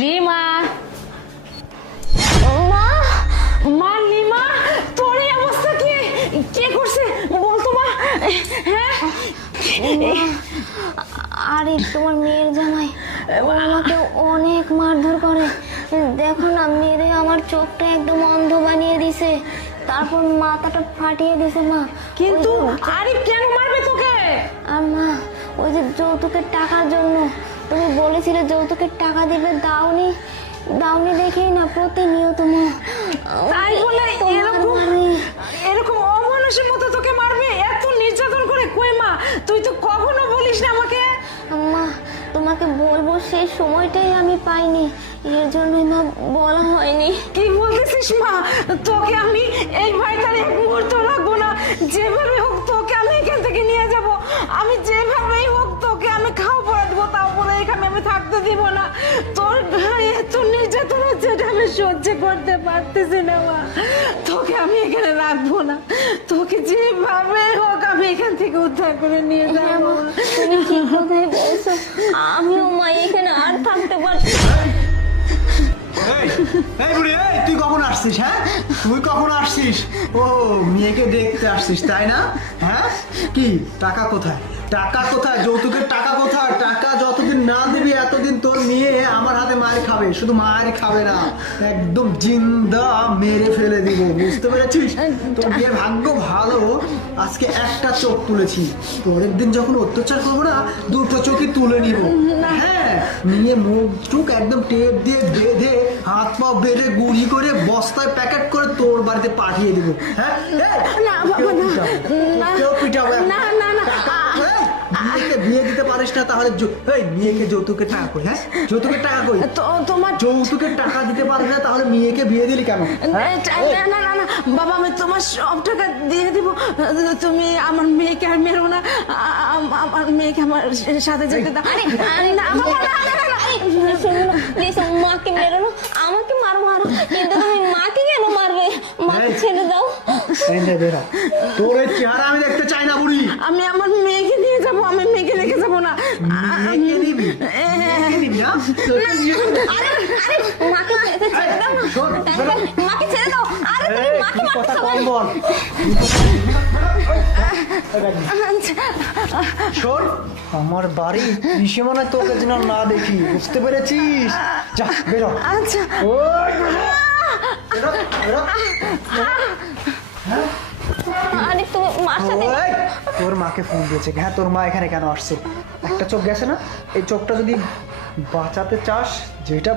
Lima মা মা lima তোর এই অবস্থা কি কে করছে বলতো মা হ্যাঁ আরে তোমার মেয়ের জামাই ও আমাকে অনেক মারধর করে। দেখো না, মেরে আমার চোখটা একদম অন্ধ বানিয়ে দিছে, তারপর মাথাটা ফাটিয়ে দিছে মা। কিন্তু আরে কেন মারবে তোকে? আর মা, ওই যে যৌতুকের টাকার জন্য তুমি বলেছিলে যৌতুকের টাকা দিবে, দাওনি দাওনি দেখেই না প্রতিনিয়ত মা তাই বলে এরকম অমানুষের মতো তোকে মারবে, এত নির্যাতন করে? কই মা, তুই তো কখনো বলিস না আমাকে। মা তোমাকে বলবো সেই সময়টাই আমি পাইনি, এর জন্যই মা বলা হয়নি। কি বলতেছিস মা? তোকে আমি এই বাড়িতে এক মুহূর্ত রাখবো না, যেভাবে হোক তোকে আমি এখান থেকে নিয়ে যাব। আমি যেভাবেই হোক তোকে আমি খাওয়া পড়া দেবো, তাও বলে এখানে আমি থাকতে দিব না। তোর গায়ে এত নির্যাতন হচ্ছে, এটা আমি সহ্য করতে পারতেছি না মা। তোকে আমি এখানে রাখবো না, তোকে যেভাবে হোক আমি এখান থেকে উদ্ধার করে নিয়ে যাবো। তুমি ঠিক কথাই বলছো, আমিও মা এখানে আর থাকতে পারছি না। এই বুড়ি, এই তুই কখন আসছিস? হ্যাঁ, তুই কখন আসছিস? ও, মেয়েকে দেখতে আসছিস তাই না? হ্যাঁ, কি টাকা কোথায়? টাকা কোথায়? যৌতুকের টাকা কোথায়? টাকা যতদিন না দিবি এতদিন তোর মেয়ে আমার হাতে মার খাবে। শুধু মার খাবে না, একদম জিন্দা মেরে ফেলে দিব, বুঝতে পেরেছিস? তোর বিয়ের ভাগ্য ভালো, আজকে একটা চোখ তুলেছি, পরের দিন যখন অত্যাচার করবো না, দুটো চোখই তুলে নিব। হ্যাঁ, নিয়ে মুখ চোখ একদম টেপ দিয়ে বেঁধে হাত পা বেঁধে গুড়ি করে বস্তায় প্যাকেট করে তোর বাড়িতে পাঠিয়ে দিব। হ্যাঁ, না বাবা, না কেউ পিটাবো না না না। মেয়েকে বিয়ে দিতে পারিস না তাহলে এই মেয়েকে যৌতুকের টাকা কই? হ্যাঁ, যৌতুকের টাকা কই? তোমার যৌতুকের টাকা দিতে পারিস না তাহলে মেয়েকে বিয়ে দিলি কেন? না না না না বাবা, আমি তোমার সব টাকা দিয়ে দিব, তুমি আমার মেয়েকে আর মেরো না, আমার মেয়েকে আমার সাথে যেতে দাও। না বাবা, না না না। প্লিজ মাকে মেরো না, আমাকে মারো মারো, কিন্তু তুমি মাকে কেন মারবে? মাকে ছেড়ে দাও। তোর এই চেহারা আমি দেখতে চাই না বুড়ি। আমি আমার মেয়েকে নিয়ে যাব, আমি মেয়েকে রেখে যাব না। মেয়েকে দিবি? মেয়েকে দিবি না? আরে আরে মাকে ছেড়ে দাও না, মাকে ছেড়ে দাও। আরে তুমি মাকে তুই কথা মারতে কম বল। শোন, আমার বাড়ি ত্রিসীমানা তোকে যেন না দেখি, বুঝতে পেরেছিস? যা বেরো। আচ্ছা ওই বেরো, বেরো। আরে তুমি মার সাথে ওই, তোর মাকে ফোন দিয়েছে। হ্যাঁ, তোর মা এখানে কেন আসছে? একটা চোখ গেছে না, এই চোখটা যদি বাঁচাতে চাস, যেটা